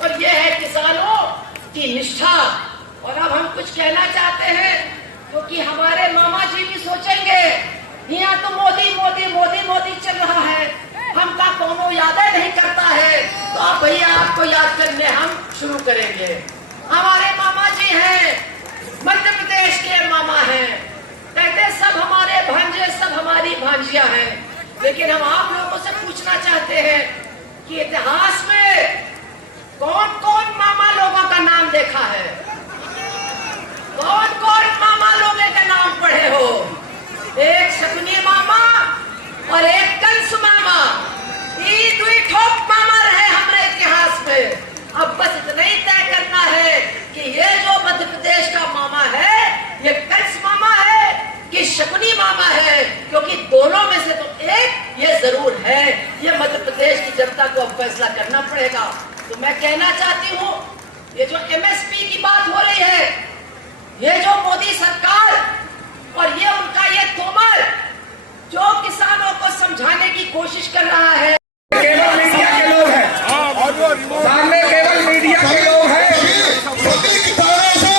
और ये है किसानों की निष्ठा। और अब हम कुछ कहना चाहते हैं क्योंकि हमारे मामा जी भी सोचेंगे यहाँ तो मोदी मोदी मोदी मोदी चल रहा है, हमका कोनो याद नहीं करता है। तो अब भैया आपको याद करने हम शुरू करेंगे। हमारे मामा जी हैं, मध्य प्रदेश के मामा हैं, कहते सब हमारे भांजे सब हमारी भांजिया हैं। लेकिन हम आप लोगों से पूछना चाहते हैं कि इतिहास में कौन कौन मामा लोगों का नाम देखा है? कौन कौन मामा लोगों के नाम पढ़े हो? एक शकुनी मामा और एक कंस मामा, ये दुई ठोक मामा रहे हमारे इतिहास में। अब बस इतना ही तय करना है कि ये जो मध्य प्रदेश का मामा है ये कंस मामा है कि शकुनी मामा है, क्योंकि दोनों में से तो एक ये जरूर है। ये मध्य प्रदेश की जनता को अब फैसला करना पड़ेगा। तो मैं कहना चाहती हूँ ये जो MSP की बात हो रही है, ये जो मोदी सरकार और ये उनका ये तोमर जो किसानों को समझाने की कोशिश कर रहा है, केवल मीडिया के लोग हैं, सामने केवल मीडिया के लोग हैं। सभी किसानों से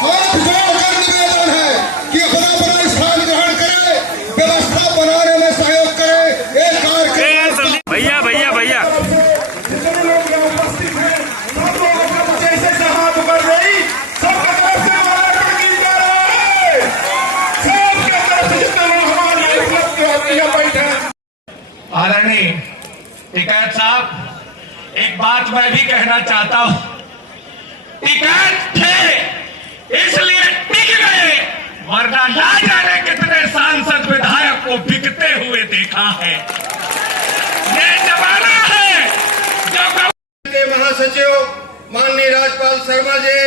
हाथ जोड़कर निवेदन है कि अपना स्थान ग्रहण करे, व्यवस्था बनाने में सहयोग करे। एक कार्यक्रम भैया भैया भैया जितने लोग यहाँ उपस्थित हैं सब लोगों का जैसे से हाथ उपर रही, सबका तरफ से हमारा टर्की जा रहा है। सबके तरफ से जितने लोग हमारी उपलब्धि होती है बैठे। आदरणीय टिकैत साहब, एक बात मैं भी कहना चाहता हूं। टिकैत थे इसलिए टिक गए, वरना ना जाने कितने सांसद विधायक को बिकते हुए देखा है। ये जमाना है जो के महासचिव माननीय राजपाल शर्मा जी,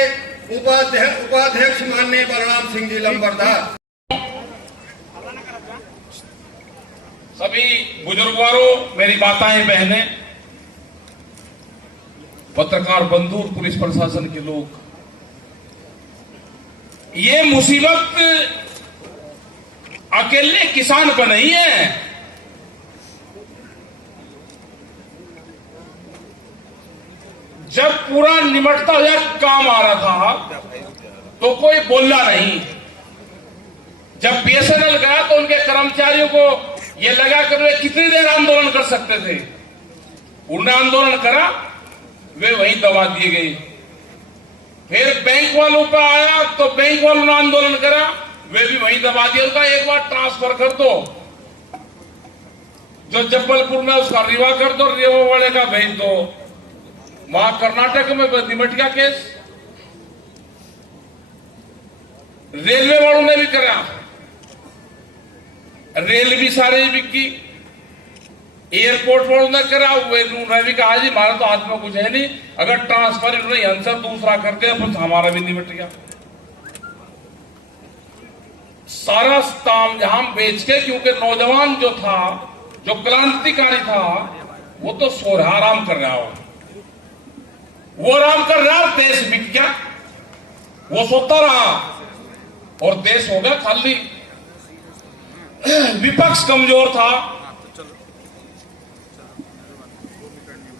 उपाध्यक्ष माननीय बलराम सिंह जी लंबरदार, सभी बुजुर्गवारों, मेरी माताएं बहनें, पत्रकार बंधु, पुलिस प्रशासन के लोग, ये मुसीबत अकेले किसान पर नहीं है। जब पूरा निमटता हुआ काम आ रहा था तो कोई बोला नहीं। जब BSNL गया तो उनके कर्मचारियों को ये लगा कि वे कितनी देर आंदोलन कर सकते थे। उन्होंने आंदोलन करा, वे वहीं दबा दिए गए। फिर बैंक वालों पर आया तो बैंक वालों ने आंदोलन करा, वे भी वहीं दबा दिया। उसका एक बार ट्रांसफर कर दो, जो जबलपुर में उसका रीवा कर दो, रीवा वाले का भेज दो। वहां कर्नाटक में निमट गया केस। रेलवे वालों ने भी करा, रेल भी सारी बिकी। एयरपोर्ट वालों ने करा, उन्होंने भी कहा जी हमारा तो हाथ में कुछ है नहीं, अगर ट्रांसफर इन्होंने आंसर दूसरा करते हैं तो हमारा भी निमट गया। सारा ताम झाम बेच के, क्योंकि नौजवान जो था, जो क्रांतिकारी था, वो तो सो रहा, आराम कर रहा हो, वो आराम कर रहा, देश बिक गया। वो सोता रहा और देश हो गया खाली। विपक्ष कमजोर था,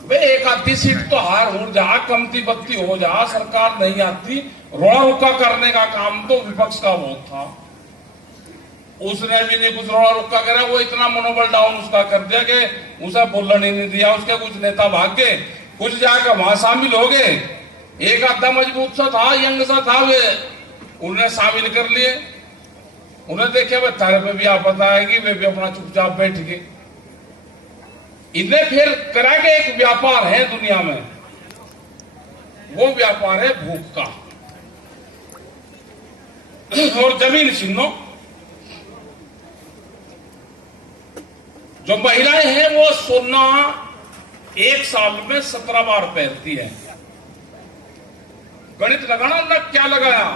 वे एक आधी सीट तो हार हो जा, कमती बत्ती हो जा, सरकार नहीं आती, रोड़ा रुका करने का काम तो विपक्ष का बहुत था। उसने भी नहीं कुछ रोड़ा रुका करा, वो इतना मनोबल डाउन उसका कर दिया कि उसे बोलने नहीं दिया। उसके कुछ नेता भाग गए, कुछ जाकर वहां शामिल हो गए। एक आधा मजबूत सा था, यंग सा था, वे उन्हें शामिल कर लिए। उन्हें देखे वे तारे पे भी आपत आएगी, वे भी अपना चुपचाप बैठ गए। इन्हें फिर करा के एक व्यापार है दुनिया में, वो व्यापार है भूख का और जमीन छीनो। जो महिलाएं हैं वो सोना एक साल में 17 बार पहनती है। गणित लगाना उन्होंने क्या लगाया,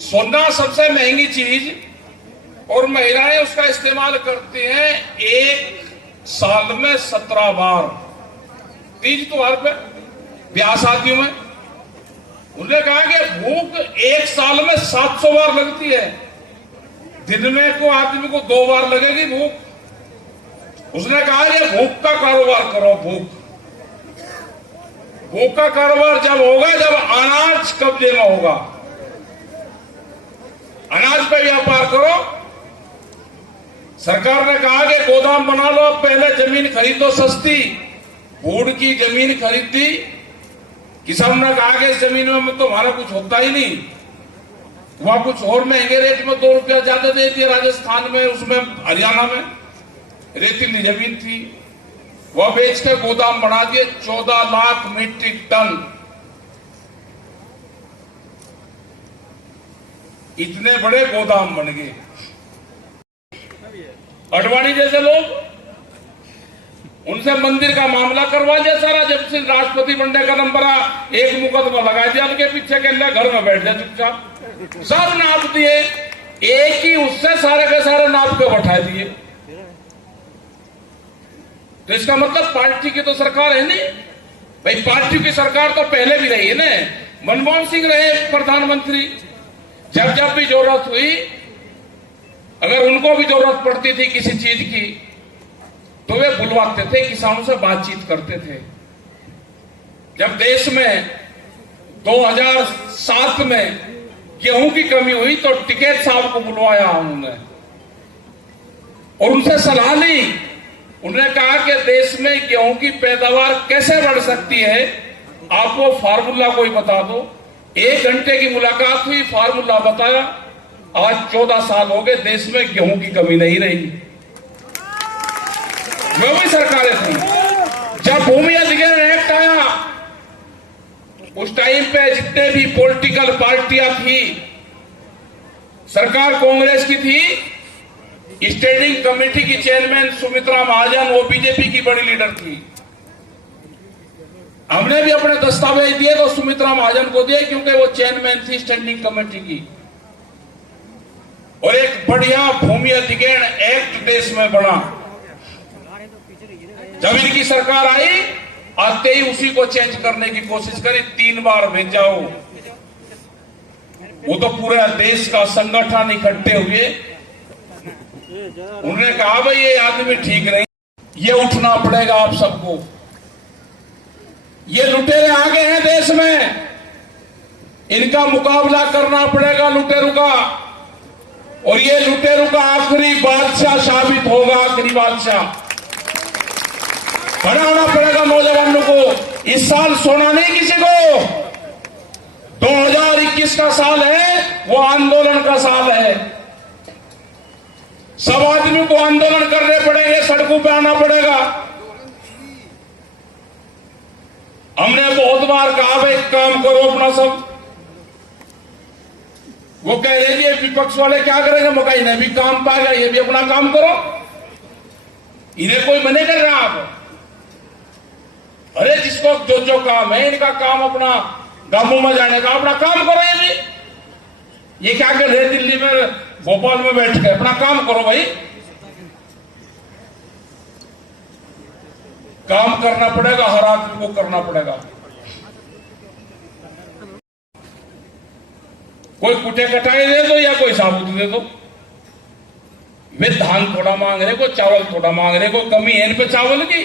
सोना सबसे महंगी चीज और महिलाएं उसका इस्तेमाल करती हैं एक साल में 17 बार। तीज त्योहार पे, ब्याह शादियों में। उन्होंने कहा कि भूख एक साल में 700 बार लगती है, दिन में को आदमी को 2 बार लगेगी भूख। उसने कहा कि भूख का कारोबार करो, भूख। वो का कारोबार जब होगा जब अनाज कब्जे में होगा। अनाज पे व्यापार करो। सरकार ने कहा कि गोदाम बना लो, अब पहले जमीन खरीदो सस्ती। बोर्ड की जमीन खरीदी, किसान ने कहा कि इस जमीन में तो हमारा कुछ होता ही नहीं, वहां कुछ और महंगे रेट में 2 रुपया ज्यादा दे दिए। राजस्थान में, उसमें हरियाणा में रेतीली जमीन थी, वह बेच के गोदाम बना दिए 14 लाख मीट्रिक टन। इतने बड़े गोदाम बन गए। अडवाणी जैसे लोग, उनसे मंदिर का मामला करवा दिया सारा। जब से राष्ट्रपति बनने का नंबर आ, एक मुकदमा लगा दिया उनके पीछे के लिए, घर में बैठ जाए चुपचाप। सब नाप दिए, एक ही उससे सारे के सारे नाप के बैठा दिए। तो इसका मतलब पार्टी की तो सरकार है नहीं भाई। पार्टी की सरकार तो पहले भी रही है ना। मनमोहन सिंह रहे प्रधानमंत्री, जब जब भी जरूरत हुई, अगर उनको भी जरूरत पड़ती थी किसी चीज की, तो वे बुलवाते थे, किसानों से बातचीत करते थे। जब देश में 2007 में गेहूं की कमी हुई तो टिकैत साहब को बुलवाया उन्होंने और उनसे सलाह ली। उन्होंने कहा कि देश में गेहूं की पैदावार कैसे बढ़ सकती है, आप वो फार्मूला कोई बता दो। 1 घंटे की मुलाकात हुई, फार्मूला बताया। आज 14 साल हो गए, देश में गेहूं की कमी नहीं रही। वो भी सरकारें थी। जब भूमि अधिग्रहण एक्ट आया, उस टाइम पे जितने भी पॉलिटिकल पार्टियां थी, सरकार कांग्रेस की थी, स्टैंडिंग कमेटी की चेयरमैन सुमित्रा महाजन, वो बीजेपी की बड़ी लीडर थी। हमने भी अपने दस्तावेज दिए तो सुमित्रा महाजन को दिए, क्योंकि वो चेयरमैन थी स्टैंडिंग कमेटी की। और एक बढ़िया भूमि अधिग्रहण एक्ट देश में बना। जब इनकी सरकार आई, आते ही उसी को चेंज करने की कोशिश करी, 3 बार भेजाओ। वो तो पूरे देश का संगठन इकट्ठे हुए, उन्होंने कहा भाई ये आदमी ठीक नहीं, ये उठना पड़ेगा आप सबको। ये लुटेरे आ गए हैं देश में, इनका मुकाबला करना पड़ेगा लुटेरों का। और ये लुटेरों का आखिरी बादशाह साबित होगा, आखिरी बादशाह। बनाना पड़ेगा नौजवानों को। इस साल सोना नहीं किसी को। 2021 का साल है, वो आंदोलन का साल है। सब आदमी को आंदोलन करने पड़ेंगे, सड़कों पे आना पड़ेगा। हमने बहुत बार कहा भाई काम करो अपना सब। वो कह रहे जी विपक्ष वाले क्या करेंगे, मौका इन्हें भी काम पाएगा, ये भी अपना काम करो। इन्हें कोई मने कर रहा आप? अरे जिसको जो जो काम है, इनका काम अपना गांवों में जाने का, अपना काम करो। ये भी ये क्या कर रहे दिल्ली में, भोपाल में बैठ के अपना काम करो भाई। काम करना पड़ेगा, हर आदमी को करना पड़ेगा। कोई कुटे कटाई दे दो या कोई साबुत दे दो। वे धान थोड़ा मांग रहे, कोई चावल थोड़ा मांग रहे, कोई कमी है इन पे चावल की।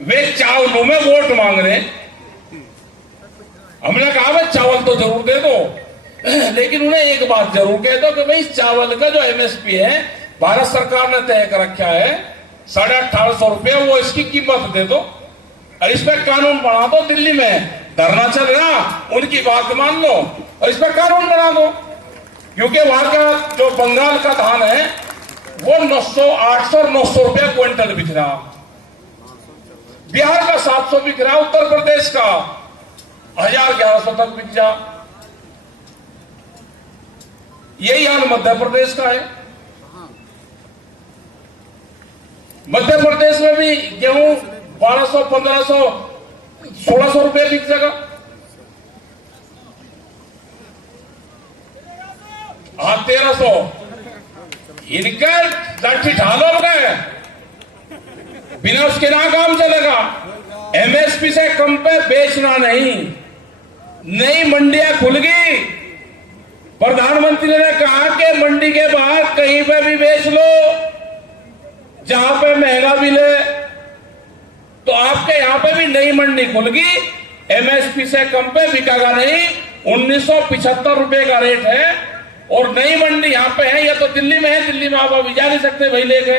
वे चावलों में वोट मांग रहे। हमने कहा भाई चावल तो जरूर दे दो, लेकिन उन्हें एक बात जरूर कह दो कि भाई इस चावल का जो एमएसपी है, भारत सरकार ने तय कर रखा है 1850 रुपया, वो इसकी कीमत दे दो। और इस पर कानून बना दो। दिल्ली में धरना चल रहा, उनकी बात मान लो और इस पर कानून बना दो। क्योंकि वहां का जो बंगाल का धान है वो 900, 800 और 900 रुपया क्विंटल बिक रहा। बिहार का 700 बिक रहा, उत्तर प्रदेश का 1000, 1100 तक बिक जा। यही हाल मध्य प्रदेश का है। मध्य प्रदेश में भी गेहूं 1200, 1500, 1600 रुपये बिक जाएगा। हाँ 1300। इनका लाठी ढालो गए, बिना उसके ना काम चलेगा। एमएसपी से कम पे बेचना नहीं। नई मंडियां खुल गई। प्रधानमंत्री ने कहा कि मंडी के बाहर कहीं पे भी बेच लो, जहां पे महंगा मिले। तो आपके यहाँ पे भी नई मंडी खुल गई, एमएसपी से कम पे बिकेगा नहीं, 1975 रुपए का रेट है। और नई मंडी यहाँ पे है, या तो दिल्ली में है, दिल्ली में आप अभी जा नहीं सकते भाई लेके,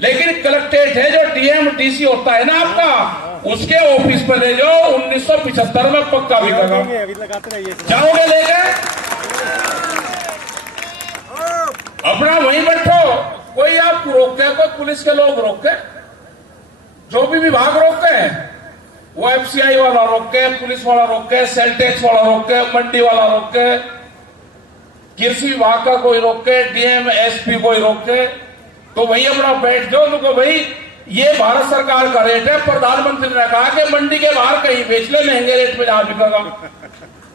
लेकिन कलेक्ट्रेट है जो डीएमटीसी होता है ना आपका, उसके ऑफिस पर ले जाओ, 1975 में पक्का बिकेगा। जाओगे लेके, अपना वहीं बैठो, कोई आपको रोकते, कोई पुलिस के लोग रोकते, जो भी विभाग रोकते हैं, वो एफसीआई वाला रोके, पुलिस वाला रोके, सेल टैक्स वाला रोके, मंडी वाला रोके, कृषि विभाग का कोई रोके, डीएम एसपी कोई रोके, तो वही अपना बैठ जाओ, उनको भाई ये भारत सरकार का रेट है, प्रधानमंत्री ने कहा कि मंडी के बाहर कहीं बेच ले महंगे रेट पे जहां बिकेगा।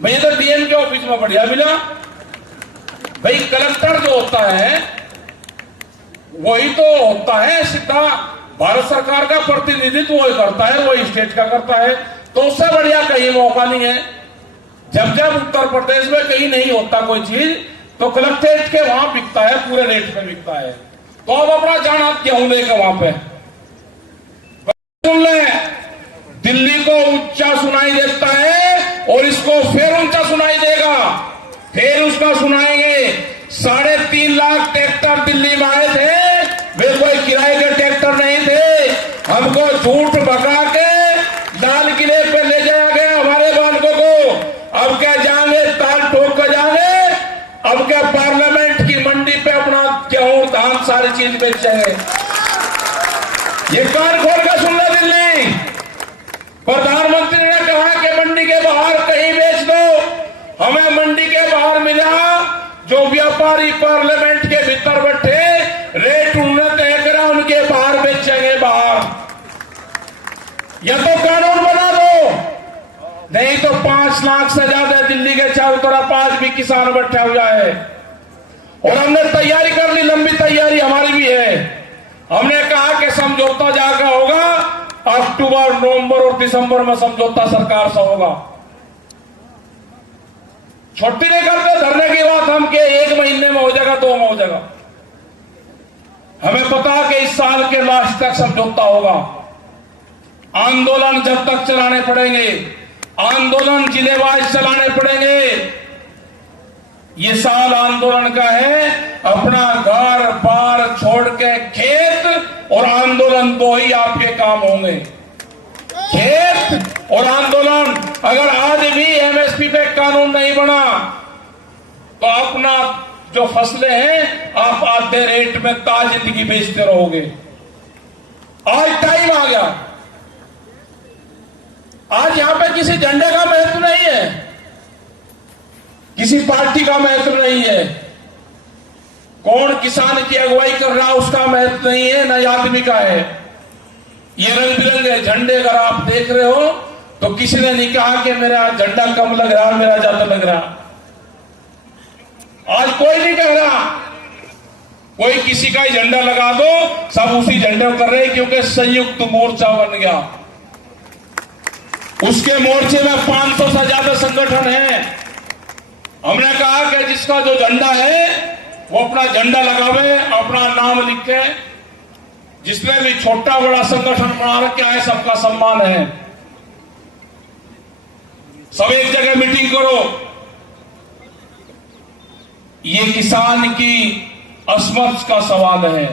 भाई तो डीएम के ऑफिस में बढ़िया मिला। भाई कलेक्टर जो होता है वही तो होता है सीधा भारत सरकार का प्रतिनिधित्व वही करता है, वही स्टेट का करता है, तो उससे बढ़िया कहीं मौका नहीं है। जब जब उत्तर प्रदेश में कहीं नहीं होता कोई चीज तो कलेक्ट्रेट के वहां बिकता है, पूरे रेट पे बिकता है। तो अब अपना जाना गेहूं लेकर वहां पे सुन ले, दिल्ली को ऊंचा सुनाई देता है और इसको फिर ऊंचा सुनाई देगा, फिर उसका सुनाएंगे। 3.5 लाख ट्रैक्टर दिल्ली में आए थे, वे कोई किराए के ट्रैक्टर नहीं थे, हमको झूठ भगा के लाल किले पे ले जाया गया हमारे बालकों को। अब क्या जाएंगे, ताल ठोक कर जाएंगे, अब क्या पार्लियामेंट की मंडी पे अपना गेहूं धान सारी चीज बेचेंगे। ये कान खोल कर सुन लो, दिल्ली प्रधानमंत्री ने कहा कि मंडी के बाहर कहीं बेच दो, हमें मंडी के बाहर मिला, जो व्यापारी पार्लियामेंट के भीतर बैठे रेट उन्होंने तय करा, उनके बाहर बेचेंगे बाहर। या तो कानून बना दो, नहीं तो 5 लाख से ज्यादा दिल्ली के चारों तरफ आज भी किसान बैठा हुआ है। और हमने तैयारी कर ली, लंबी तैयारी हमारी भी है। हमने कहा कि समझौता जाकर होगा, अक्टूबर, नवंबर और दिसंबर में समझौता सरकार से होगा। छुट्टी नहीं करते धरने की बात हम के 1 महीने में हो जाएगा, 2 में हो जाएगा। हमें पता है कि इस साल के लास्ट तक समझौता होगा। आंदोलन जब तक चलाने पड़ेंगे, आंदोलन जिलेवार चलाने पड़ेंगे। ये साल आंदोलन का है, अपना घर बार छोड़ के खेत और आंदोलन, 2 ही आपके काम होंगे, खेत और आंदोलन। अगर आज भी एमएसपी पे कानून नहीं बना तो अपना जो फसलें हैं आप आधे रेट में जिंदगी बेचते रहोगे। आज टाइम आ गया, आज यहां पे किसी झंडे का महत्व नहीं है, किसी पार्टी का महत्व नहीं है, कौन किसान की अगुवाई कर रहा उसका महत्व नहीं है, न आदमी का है। ये रंग बिरंगे झंडे अगर आप देख रहे हो तो किसी ने नहीं कहा कि मेरा झंडा कम लग रहा, मेरा ज्यादा लग रहा। आज कोई नहीं कह रहा, कोई किसी का ही झंडा लगा दो, सब उसी झंडे को कर रहे हैं, क्योंकि संयुक्त मोर्चा बन गया। उसके मोर्चे में 500 से ज्यादा संगठन है। हमने कहा कि जिसका जो झंडा है वो अपना झंडा लगावे, अपना नाम लिखे। जिसने भी छोटा बड़ा संगठन बना रखा है, सबका सम्मान है। सब एक जगह मीटिंग करो। ये किसान की असमर्थ का सवाल है।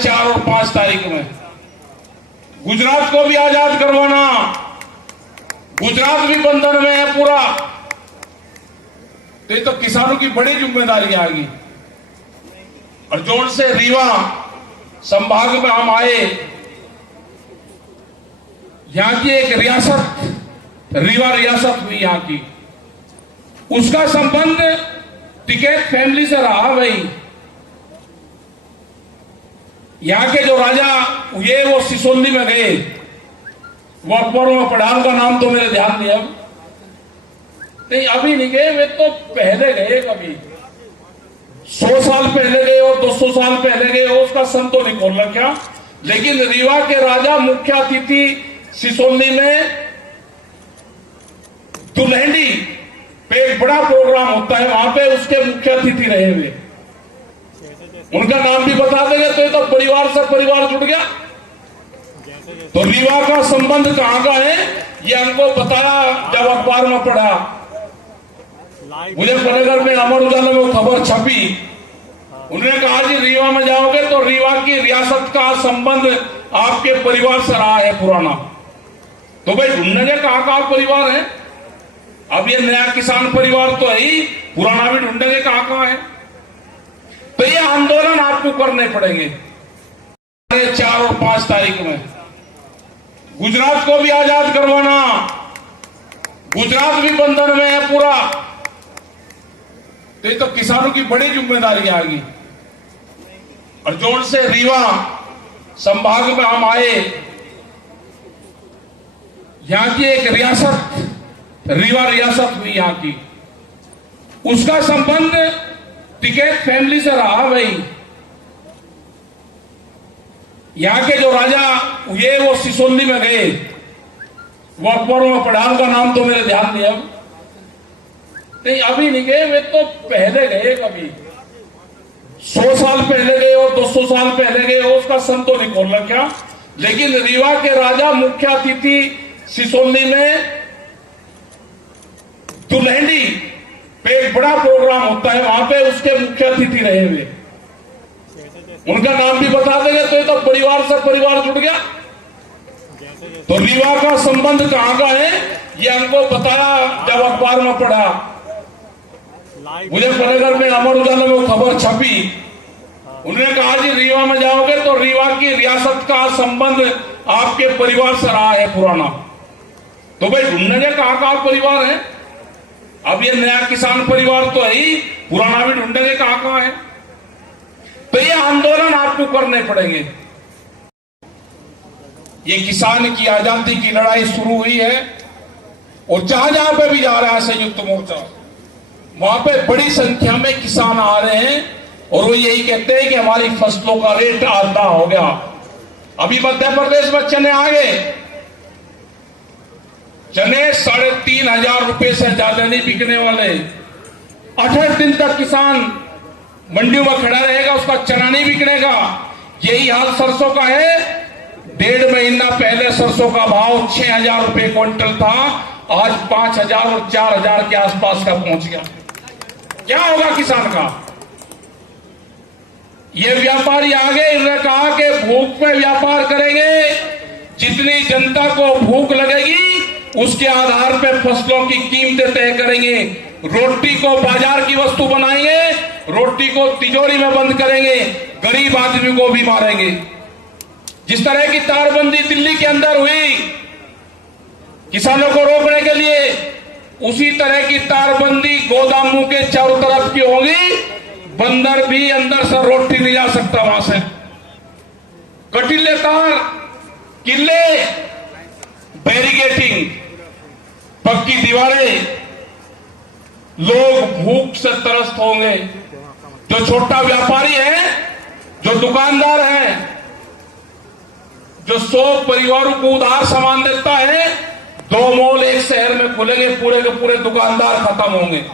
4 और 5 तारीख में गुजरात को भी आजाद करवाना, गुजरात भी बंधन में है पूरा, तो ये तो किसानों की बड़ी जिम्मेदारी आ गई। और जोर से रीवा संभाग में हम आए, यहां की एक रियासत, रीवा रियासत हुई यहां की, उसका संबंध टिकैत फैमिली से रहा। भाई यहां के जो राजा हुए वो सिसोली में गए, वो अकबर में पठान का नाम तो मेरे ध्यान नहीं, अब नहीं, अभी नहीं गए, वे तो पहले गए, कभी 100 साल पहले गए और 200 साल पहले गए, उसका सन तो नहीं खोल रखा। लेकिन रीवा के राजा मुख्य अतिथि सिसोली में दुल्हनी पे एक बड़ा प्रोग्राम होता है, वहां पे उसके मुख्य अतिथि रहे हुए, उनका नाम भी बता देंगे तो ये तो परिवार से परिवार जुड़ गया। तो रीवा का संबंध कहां का है ये हमको बताया जब अखबार में पढ़ा। मुजफ्फरनगर में अमर उजाला में वो खबर छपी। उन्होंने कहा जी रीवा में जाओगे तो रीवा की रियासत का संबंध आपके परिवार से रहा है पुराना। तो भाई ढूंढेंगे कहां परिवार है। अब ये नया किसान परिवार तो है ही, पुराना भी ढूंढेंगे कहां है। तो ये आंदोलन आपको करने पड़ेंगे 4 और 5 तारीख में। गुजरात को भी आजाद करवाना, गुजरात भी बंधन में है पूरा। तो ये तो किसानों की बड़ी जिम्मेदारी आएगी। और जोर से रीवा संभाग में हम आए, यहां की एक रियासत, रीवा रियासत हुई यहां की, उसका संबंध टिकैत फैमिली से रहा। भाई यहां के जो राजा हुए वो सिसोली में गए, वो अकबर में पठान का नाम तो मेरे ध्यान नहीं, अब नहीं अभी नहीं गए, वे तो पहले गए, कभी 100 साल पहले गए और 200 साल पहले गए, उसका सन तो नहीं खोल रखा। लेकिन रीवा के राजा मुख्य अतिथि सिसोली में दुल्हनी पे एक बड़ा प्रोग्राम होता है, वहां पे उसके मुख्य अतिथि रहे हुए, उनका नाम भी बता देंगे। तो ये तो परिवार से परिवार जुड़ गया। तो रीवा का संबंध कहां का है ये हमको बताया जब अखबार में पढ़ा। मुजफ्फरनगर में अमर उजाला में वो खबर छपी। उन्होंने कहा जी रीवा में जाओगे तो रीवा की रियासत का संबंध आपके परिवार से रहा है पुराना। तो भाई ढूंढेंगे कहां परिवार है। अब ये नया किसान परिवार तो है ही, पुराना भी ढूंढेंगे कहां है। तो ये आंदोलन आपको करने पड़ेंगे। ये किसान की आजादी की लड़ाई शुरू हुई है और जहां जहां पे भी जा रहा है संयुक्त मोर्चा, वहां पे बड़ी संख्या में किसान आ रहे हैं और वो यही कहते हैं कि हमारी फसलों का रेट आधा हो गया। अभी मध्य प्रदेश में चने आ गए, चने 3,500 रुपए से ज्यादा नहीं बिकने वाले। 18 दिन तक किसान मंडियों में खड़ा रहेगा, उसका चना नहीं बिकने का। यही हाल सरसों का है। 1.5 महीना पहले सरसों का भाव 6,000 रुपए क्विंटल था, आज 5,000 और 4,000 के आसपास का पहुंच गया। क्या होगा किसान का। ये व्यापारी आगे इन्होंने कहा कि भूख पे व्यापार करेंगे, जितनी जनता को भूख लगेगी उसके आधार पे फसलों की कीमतें तय करेंगे। रोटी को बाजार की वस्तु बनाएंगे, रोटी को तिजोरी में बंद करेंगे, गरीब आदमी को भी मारेंगे। जिस तरह की तारबंदी दिल्ली के अंदर हुई किसानों को रोकने के लिए, उसी तरह की तारबंदी गोदामों के चारों तरफ की होगी। बंदर भी अंदर से रोटी नहीं जा सकता वहां से। कटीले तार, किले, बैरिकेटिंग, पक्की दीवारें, लोग भूख से त्रस्त होंगे। जो छोटा व्यापारी है, जो दुकानदार है, जो 100 परिवारों को उधार सामान देता है, 2 मॉल एक शहर में खुलेंगे, पूरे के पूरे दुकानदार खत्म होंगे।